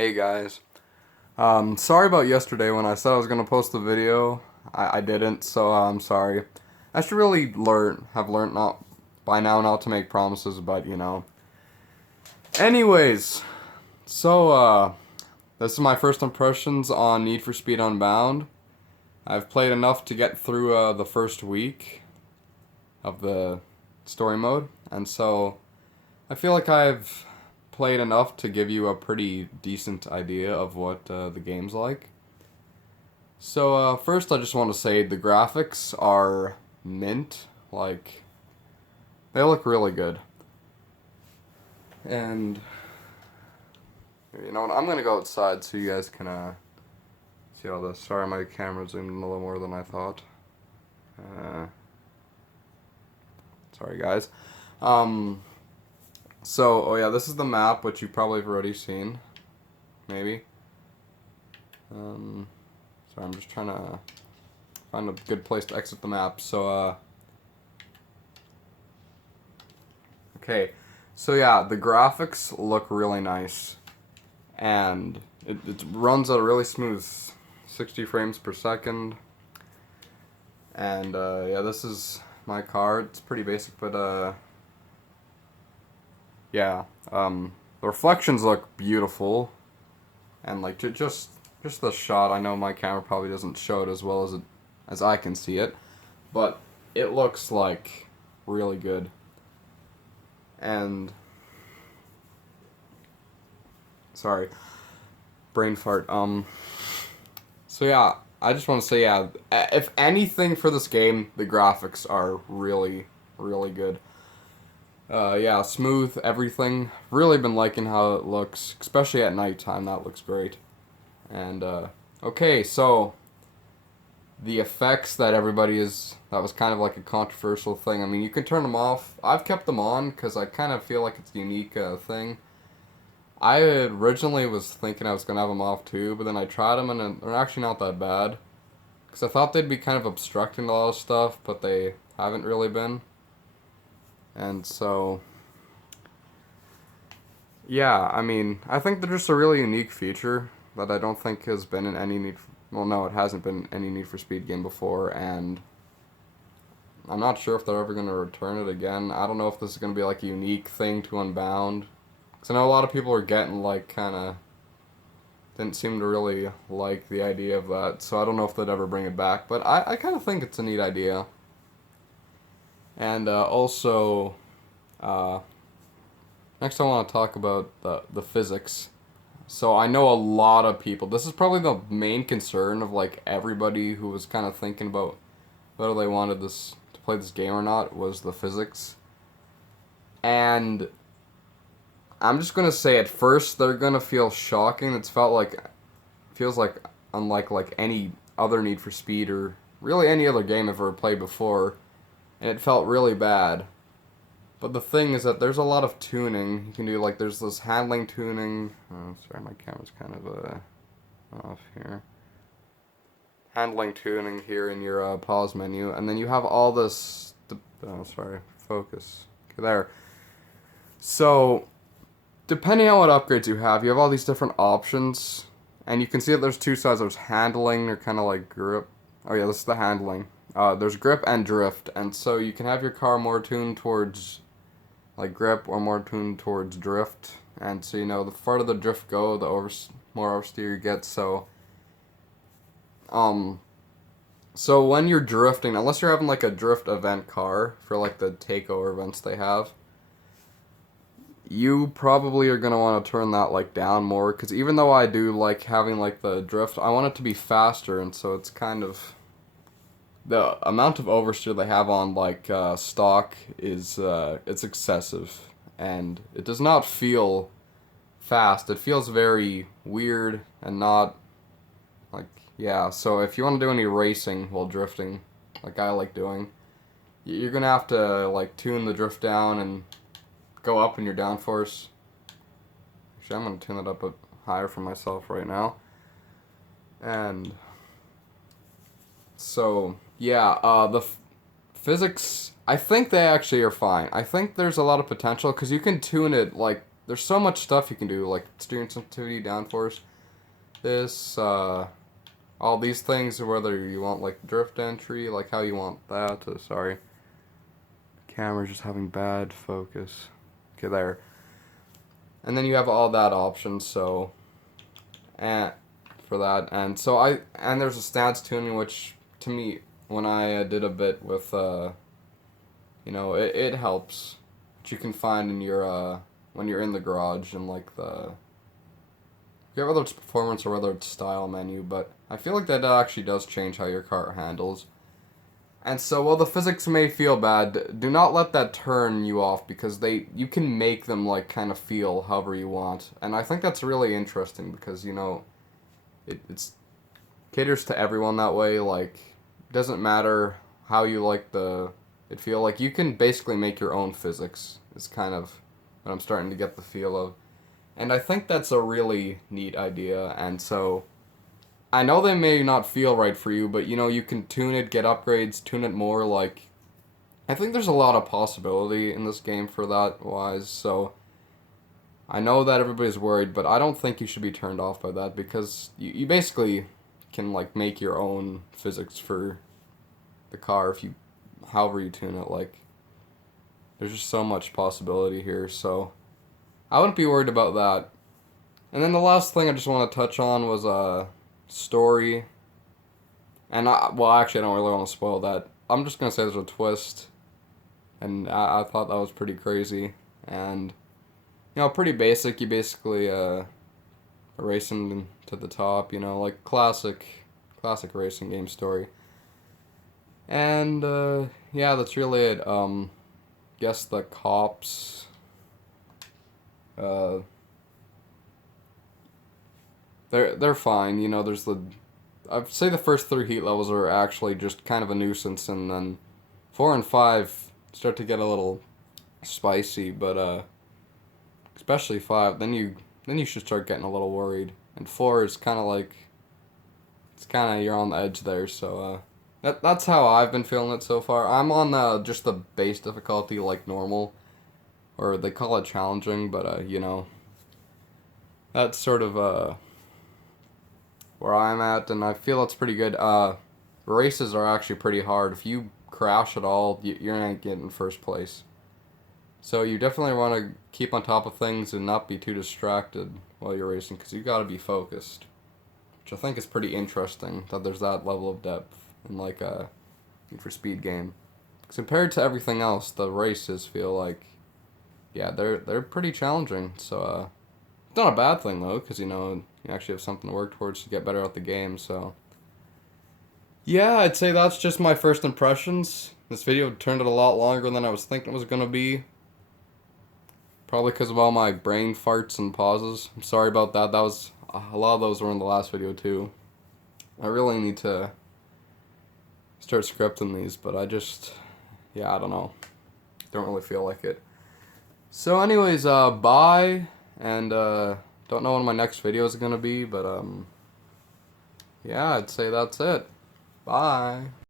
Hey guys. Sorry about yesterday when I said I was gonna post the video. I didn't, so I'm sorry. I should really have learned not by now not to make promises, but you know. Anyways, this is my first impressions on Need for Speed Unbound. I've played enough to get through the first week of the story mode, and so I feel like I've played enough to give you a pretty decent idea of what the game's like. So first I just want to say the graphics are mint, like they look really good. And you know what, I'm gonna go outside so you guys can see all this. Sorry, my camera zoomed in a little more than I thought. Sorry guys. Oh yeah, this is the map, which you probably have already seen. Maybe. Sorry, I'm just trying to find a good place to exit the map. Okay. So yeah, the graphics look really nice. And it runs at a really smooth 60 frames per second. And yeah, this is my car. It's pretty basic, but yeah. The reflections look beautiful. And like just the shot, I know my camera probably doesn't show it as well as I can see it, but it looks like really good. And sorry, brain fart. So yeah, I just want to say yeah, if anything for this game, the graphics are really good. Yeah, smooth everything. Really been liking how it looks, especially at nighttime. That looks great. And okay, so the effects that that was kind of like a controversial thing. I mean, you can turn them off. I've kept them on because I kind of feel like it's a unique thing. I originally was thinking I was gonna have them off too, but then I tried them and they're actually not that bad. Because I thought they'd be kind of obstructing a lot of stuff, but they haven't really been. And so, yeah, I mean, I think they're just a really unique feature that I don't think has been in any well, no, it hasn't been any Need for Speed game before, and I'm not sure if they're ever going to return it again. I don't know if this is going to be like a unique thing to Unbound, because I know a lot of people are getting like kind of didn't seem to really like the idea of that, so I don't know if they'd ever bring it back, but I kind of think it's a neat idea. And also, uh, next I want to talk about the physics. So I know a lot of people. This is probably the main concern of like everybody who was kind of thinking about whether they wanted this to play this game or not was the physics. And I'm just gonna say at first they're gonna feel shocking. Feels like unlike like any other Need for Speed or really any other game I've ever played before, and it felt really bad. But the thing is that there's a lot of tuning you can do. Like there's this handling tuning. Oh, sorry, my camera's kind of off here. Handling tuning here in your pause menu, and then you have all this. Oh, sorry, focus. Okay, there. So, depending on what upgrades you have all these different options, and you can see that there's two sides. There's handling, or kind of like grip. Oh yeah, this is the handling. There's grip and drift, and so you can have your car more tuned towards like grip or more tuned towards drift, and so you know the farther the drift go, the more oversteer you get. So when you're drifting, unless you're having like a drift event car for like the takeover events they have, you probably are gonna want to turn that like down more, because even though I do like having like the drift, I want it to be faster, and so it's kind of the amount of oversteer they have on like stock is it's excessive, and it does not feel fast. It feels very weird and not like yeah. So if you want to do any racing while drifting, like I like doing, you're gonna have to like tune the drift down and go up in your downforce. Actually, I'm gonna tune it up a higher for myself right now, and so yeah, the physics, I think they actually are fine. I think there's a lot of potential because you can tune it like there's so much stuff you can do, like steering sensitivity, downforce, this, all these things, whether you want like drift entry, like how you want that. Sorry, camera's just having bad focus. Okay, there. And then you have all that options, so, and for that, and so and there's a stats tuning, which to me, when I did a bit with, it helps. Which you can find in your, when you're in the garage and like the, yeah, whether it's performance or whether it's style menu, but I feel like that actually does change how your car handles. And so, while the physics may feel bad, do not let that turn you off because you can make them like kind of feel however you want. And I think that's really interesting because, it's caters to everyone that way. Like, it doesn't matter how you like it feel. Like, you can basically make your own physics, is kind of what I'm starting to get the feel of. And I think that's a really neat idea. And so, I know they may not feel right for you, but you can tune it, get upgrades, tune it more. Like, I think there's a lot of possibility in this game for that wise. So, I know that everybody's worried, but I don't think you should be turned off by that because you basically can like make your own physics for the car however you tune it. Like, there's just so much possibility here. So, I wouldn't be worried about that. And then the last thing I just want to touch on was story. And actually, I don't really want to spoil that. I'm just gonna say there's a twist, and I thought that was pretty crazy, and pretty basic. You basically racing to the top. Like classic racing game story. And yeah, that's really it. Guess the cops. They're fine. There's I'd say the first 3 heat levels are actually just kind of a nuisance, and then 4 and 5 start to get a little spicy, but especially 5, then you should start getting a little worried. And 4 is kind of like, you're on the edge there, so that's how I've been feeling it so far. I'm on just the base difficulty, like normal, or they call it challenging, but that's sort of where I'm at, and I feel it's pretty good. Races are actually pretty hard. If you crash at all, you're not getting first place. So you definitely want to keep on top of things and not be too distracted while you're racing, because you got to be focused. Which I think is pretty interesting, that there's that level of depth in like a Need for Speed game. Compared to everything else, the races feel like, yeah, they're pretty challenging. So it's not a bad thing though, because you actually have something to work towards to get better at the game. So yeah, I'd say that's just my first impressions. This video turned out a lot longer than I was thinking it was gonna be. Probably because of all my brain farts and pauses. I'm sorry about that. That was a lot of those were in the last video too. I really need to start scripting these, but I don't know. Don't really feel like it. So anyways, bye, and don't know when my next video is gonna be, but yeah, I'd say that's it. Bye.